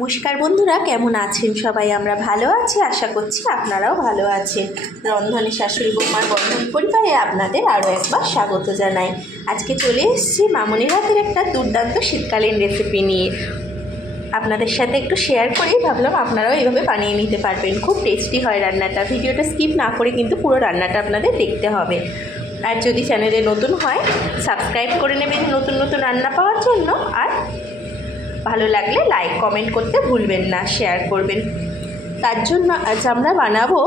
নমস্কার বন্ধুরা, কেমন আছেন সবাই? আমরা ভালো আছি, আশা করছি আপনারাও ভালো আছেন। রন্ধনে শাশুড়ি বৌমার বন্ধন পরিবারে আপনাদের আরও একবার স্বাগত জানাই। আজকে চলে এসেছি মামনির হাতের একটা দুর্দান্ত শীতকালীন রেসিপি নিয়ে। আপনাদের সাথে একটু শেয়ার করেই ভাবলাম আপনারাও এইভাবে বানিয়ে নিতে পারবেন। খুব টেস্টি হয় রান্নাটা। ভিডিওটা স্কিপ না করে কিন্তু পুরো রান্নাটা আপনাদের দেখতে হবে। আর যদি চ্যানেলে নতুন হয় সাবস্ক্রাইব করে নেবেন নতুন নতুন রান্না পাওয়ার জন্য। আর ভালো লাগলে লাইক কমেন্ট করতে ভুলবেন না, শেয়ার করবেন। তার জন্য আজ আমরা বানাবো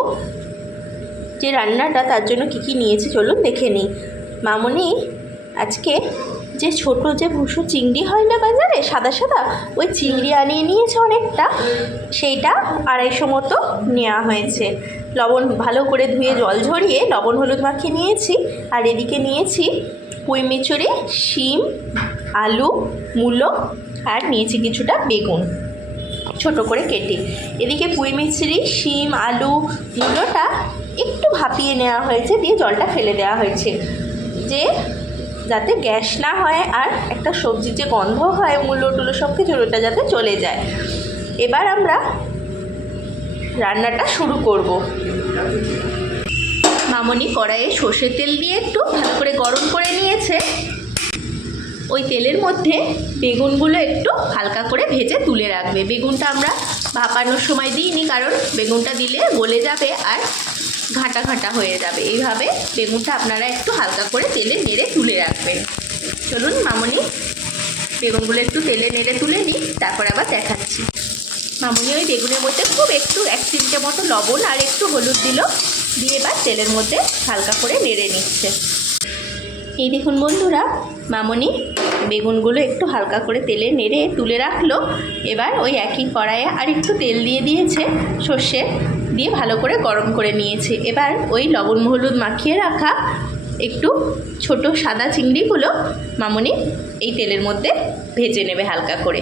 যে রান্নাটা, তার জন্য কী কী নিয়েছি চলুন দেখে নিই। মামনি আজকে যে ছোট যে ভুসো চিংড়ি হয় না বাজারে সাদা সাদা, ওই চিংড়ি আনিয়ে নিয়েছে অনেকটা, সেইটা 250 মতো নেওয়া হয়েছে। লবণ ভালো করে ধুয়ে জল ঝরিয়ে লবণ হলুদ মাখিয়ে নিয়েছি। আর এদিকে নিয়েছি পুঁই মিচুরি, শিম, আলু, মূলো, আর নিয়েছি কিছুটা বেগুন ছোট করে কেটে। এদিকে পুঁই মিচুরি, শিম, আলু, মূলোটা একটু ভাপিয়ে নেওয়া হয়েছে, দিয়ে জলটা ফেলে দেওয়া হয়েছে, যে যাতে গ্যাস না হয় আর একটা সবজির যে গন্ধ হয় মূলো টুলো সব কিছু ওটা যাতে চলে যায়। এবার আমরা রান্নাটা শুরু করব। মামনি কড়াইয়ে সর্ষের তেল দিয়ে একটু ভালো করে গরম করে নিয়েছে। ওই তেলের মধ্যে বেগুনগুলো একটু হালকা করে ভেজে তুলে রাখবে। বেগুনটা আমরা ভাপানোর সময় দিইনি, কারণ বেগুনটা দিলে গলে যাবে আর ঘাঁটা ঘাঁটা হয়ে যাবে। এইভাবে বেগুনটা আপনারা একটু হালকা করে তেলে নেড়ে তুলে রাখবেন। চলুন মামনি বেগুনগুলো একটু তেলে নেড়ে তুলে নিই, তারপর আবার দেখাচ্ছি। মামনি ওই বেগুনের মধ্যে খুব একটু 1 চিমটে মতো লবণ আর একটু হলুদ দিল, দিয়ে এবার তেলের মধ্যে হালকা করে নেড়ে নিচ্ছে। এই দেখুন বন্ধুরা, মামনি বেগুনগুলো একটু হালকা করে তেলে নেড়ে তুলে রাখলো। এবার ওই একই কড়াইয়ে আর একটু তেল দিয়ে দিয়েছে, সর্ষে দিয়ে ভালো করে গরম করে নিয়েছে। এবার ওই লবণ হলুদ মাখিয়ে রাখা একটু ছোট সাদা চিংড়িগুলো মামনি এই তেলের মধ্যে ভেজে নেবে হালকা করে।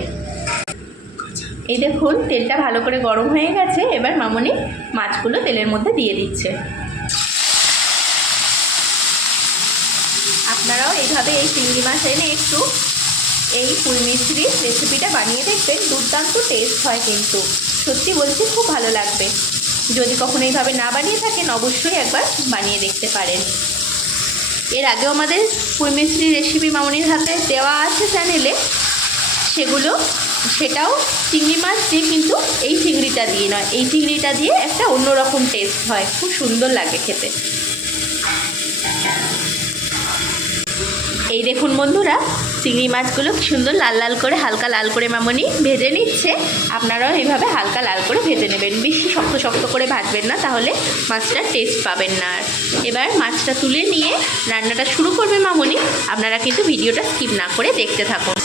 এই দেখুন তেলটা ভালো করে গরম হয়ে গেছে। এবার মামনি মাছগুলো তেলের মধ্যে দিয়ে দিচ্ছে। আপনারাও এইভাবে এই চিংড়ি মাছ এনে একটু এই পুঁই মিচুরির রেসিপিটা বানিয়ে দেখবেন, দুর্দান্ত টেস্ট হয় কিন্তু, সত্যি বলছি খুব ভালো লাগবে। যদি কখনো এইভাবে না বানিয়ে থাকেন অবশ্যই একবার বানিয়ে দেখতে পারেন। এর আগেও আমাদের পুঁই মিচুরির রেসিপি মামনির হাতে দেওয়া আছে চ্যানেলে, সেটাও চিংড়ি মাছ দিয়ে, কিন্তু এই চিংড়িটা দিয়ে নয়, এই চিংড়িটা দিয়ে একটা অন্যরকম টেস্ট হয়, খুব সুন্দর লাগে খেতে। এই দেখুন বন্ধুরা, চিংড়ি মাছগুলো কি সুন্দর লাল লাল করে, হালকা লাল করে মামনি ভেজে নিচ্ছে। আপনারাও এইভাবে হালকা লাল করে ভেজে নেবেন, বেশি শক্ত শক্ত করে ভাজবেন না, তাহলে মাছটার টেস্ট পাবেন না। আর এবার মাছটা তুলে নিয়ে রান্নাটা শুরু করবে মামনি। আপনারা কিন্তু ভিডিওটা স্কিপ না করে দেখতে থাকুন।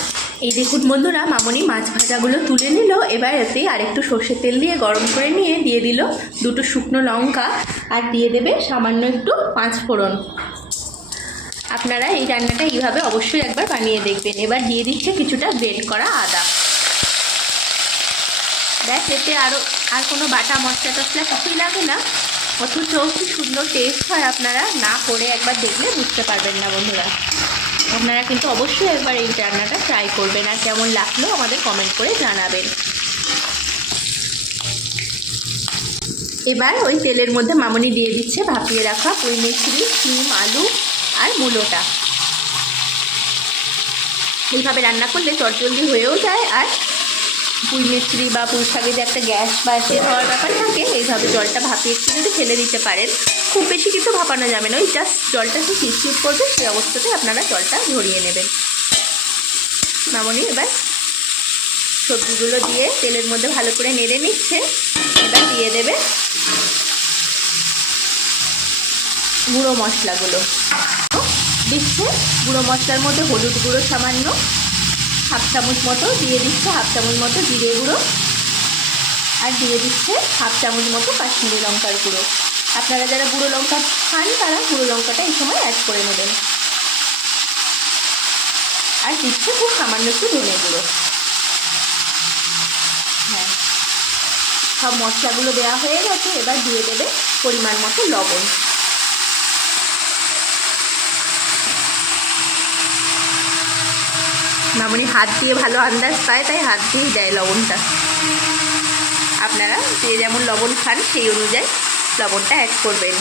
এই দেখুন বন্ধুরা, মামনি মাছ ভাজাগুলো তুলে নিল। এবার এতে আরেকটু সর্ষের তেল দিয়ে গরম করে নিয়ে দিয়ে দিল 2টো শুকনো লঙ্কা, আর দিয়ে দেবে সামান্য একটু 5 ফোড়ন। আপনারা এই রান্নাটা এইভাবে অবশ্যই একবার বানিয়ে দেখবেন। এবার দিয়ে দিচ্ছে কিছুটা গ্রেট করা আদা। ব্যাস, এতে আর কোনো বাটা মশলা টশলা কিছুই লাগে না, অথচ কি সুন্দর টেস্ট হয়। আপনারা না করে একবার দেখলে বুঝতে পারবেন না বন্ধুরা। আপনারা কিন্তু অবশ্যই একবার এই রান্নাটা ট্রাই করবেন, আর কেমন লাগলো আমাদের কমেন্ট করে জানাবেন। এবার ওই তেলের মধ্যে মামনি দিয়ে দিচ্ছে ভাপিয়ে রাখা পুঁই মিচুরি, শিম, আলু আর মূলোটা। এইভাবে রান্না করলে চটজলদি হয়েও যায়, আর পুঁই মিচুরি বা পুঁই শাকে যে একটা গ্যাস বা তেল হওয়ার ব্যাপার থাকে, এইভাবে জলটা ভাপিয়ে একটু যদি ফেলে দিতে পারেন, খুব বেশি কিন্তু ভাপানো যাবে না, ওই জাস্ট জলটা একটু চিটচিট করবে, সেই অবস্থাতে আপনারা জলটা ঝরিয়ে নেবেন। মামনি এবার সবজিগুলো দিয়ে তেলের মধ্যে ভালো করে নেড়ে নিচ্ছে। এবার দিয়ে দেবে গুঁড়ো মশলাগুলো। দিচ্ছে গুঁড়ো মশলার মধ্যে হলুদ গুঁড়ো সামান্য 1/2 চামচ মতো দিয়ে দিচ্ছে, 1/2 চামচ মতো জিরে গুঁড়ো, আর দিয়ে দিচ্ছে 1/2 চামচ মতো কাশ্মীরি লঙ্কার গুঁড়ো। আপনারা যারা গুঁড়ো লঙ্কা খান তারা গুঁড়ো লঙ্কাটা এই সময় অ্যাড করে নেবেন। আর দিচ্ছে খুব সামান্য একটু ধনে গুঁড়ো। হ্যাঁ, সব মশলাগুলো দেওয়া হয়ে গেছে। এবার দিয়ে দেবে পরিমাণ মতো লবণ। মামনি হাত দিয়ে ভালো আন্দাজ পায়, তাই হাত দিয়েই দেয় লবণটা। আপনারা যে যেমন লবণ খান সেই অনুযায়ী লবণটা অ্যাড করবেন।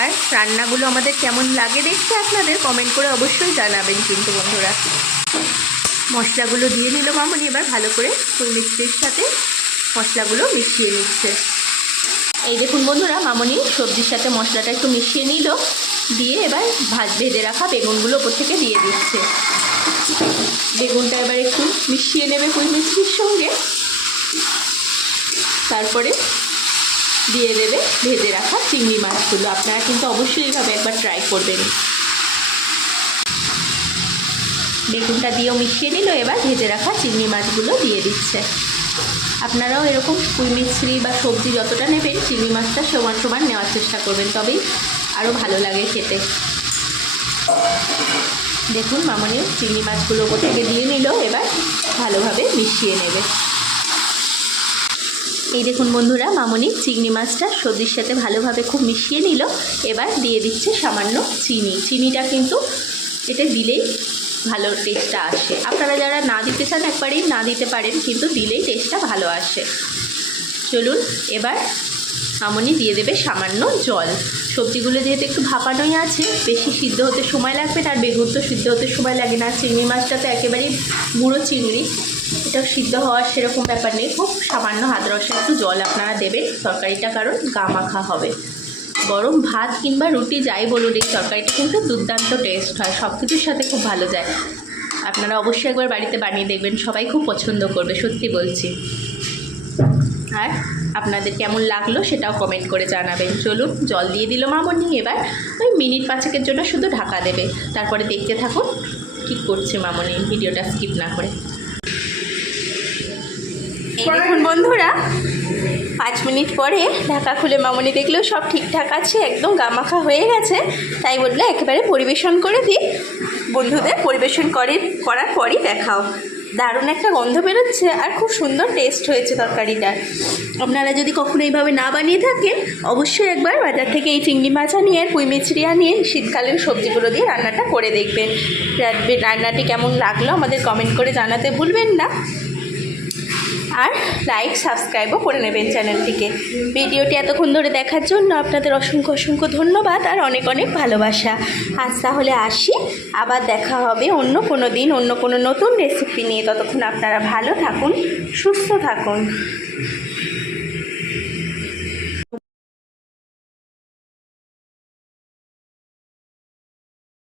আর রান্নাগুলো আমাদের কেমন লাগে দেখতে আপনাদের কমেন্ট করে অবশ্যই জানাবেন কিন্তু বন্ধুরা। মশলাগুলো দিয়ে নিল মামনি, এবার ভালো করে পুঁই মিষ্টির সাথে মশলাগুলো মিশিয়ে নিচ্ছে। এই দেখুন বন্ধুরা, মামনি সবজির সাথে মশলাটা একটু মিশিয়ে নিল, দিয়ে এবার ভেজে রাখা বেগুনগুলো ওপর থেকে দিয়ে দিচ্ছে। বেগুনটা এবার একটু মিশিয়ে নেবে পুঁই মিষ্টির সঙ্গে, তারপরে দিয়ে দেবে ভেজে রাখা চিংড়ি মাছগুলো। আপনারা কিন্তু অবশ্যই এইভাবে একবার ট্রাই করবেন। বেগুনটা দিয়েও মিশিয়ে নিল, এবার ভেজে রাখা চিংড়ি মাছগুলো দিয়ে দিচ্ছে। আপনারাও এরকম পুঁই মিষ্টি বা সবজি যতটা নেবেন চিংড়ি মাছটা সমান সমান নেওয়ার চেষ্টা করবেন, তবেই আরও ভালো লাগে খেতে। দেখুন মামনি চিংড়ি মাছগুলো ওপর থেকে দিয়ে নিল, এবার ভালোভাবে মিশিয়ে নেবে। এই দেখুন বন্ধুরা, মামনি চিংড়ি মাছটা সবজির সাথে ভালোভাবে খুব মিশিয়ে নিল, এবার দিয়ে দিচ্ছে সামান্য চিনি। চিনিটা কিন্তু এতে দিলেই ভালো টেস্টটা আসে। আপনারা যারা না দিতে চান একবারেই না দিতে পারেন, কিন্তু দিলেই টেস্টটা ভালো আসে। চলুন এবার মামনি দিয়ে দেবে সামান্য জল। সবজিগুলো যেহেতু একটু ভাপানোই আছে, বেশি সিদ্ধ হতে সময় লাগবে না, আর বেগুন তো সিদ্ধ হতে সময় লাগে না। চিংড়ি মাছটা তো একেবারেই গুঁড়ো চিংড়ি, এটাও সিদ্ধ হওয়ার সেরকম ব্যাপার নেই। খুব সামান্য হাত রসে একটু জল আপনারা দেবেন তরকারিটা, কারণ গা মাখা হবে। গরম ভাত কিংবা রুটি যাই বলুন, এই তরকারিটা কিন্তু দুর্দান্ত টেস্ট হয়, সব কিছুর সাথে খুব ভালো যায়। আপনারা অবশ্যই একবার বাড়িতে বানিয়ে দেখবেন, সবাই খুব পছন্দ করবে, সত্যি বলছি। আর আপনাদের কেমন লাগলো সেটাও কমেন্ট করে জানাবেন। চলুন জল দিয়ে দিল মামনি, এবার ওই মিনিট 5 জন্য শুধু ঢাকা দেবে, তারপরে দেখতে থাকুন কী করছে মামনি, ভিডিওটা স্কিপ না করে। এই দেখুন বন্ধুরা, 5 মিনিট পরে ঢাকা খুলে মামনি দেখলেও সব ঠিকঠাক আছে, একদম গামাখা হয়ে গেছে। তাই বললে একেবারে পরিবেশন করে দিই। বন্ধুদের পরিবেশন করার পরই দেখাও। দারুণ একটা গন্ধ বেরোচ্ছে আর খুব সুন্দর টেস্ট হয়েছে তরকারিটার। আপনারা যদি কখনো এইভাবে না বানিয়ে থাকেন, অবশ্যই একবার বাজার থেকে এই চিংড়ি মাছ আনিয়ে আর পুঁই মিষ্টি আনিয়ে শীতকালীন সবজিগুলো দিয়ে রান্নাটা করে দেখবেন। রান্নাটি কেমন লাগলো আমাদের কমেন্ট করে জানাতে ভুলবেন না। আর লাইক সাবস্ক্রাইবও করে নেবেন চ্যানেলটিকে। ভিডিওটি এতক্ষণ ধরে দেখার জন্য আপনাদের অসংখ্য অসংখ্য ধন্যবাদ আর অনেক অনেক ভালোবাসা। আজ তাহলে আসি, আবার দেখা হবে অন্য কোনো দিন অন্য কোনো নতুন রেসিপি নিয়ে। ততক্ষণ আপনারা ভালো থাকুন, সুস্থ থাকুন।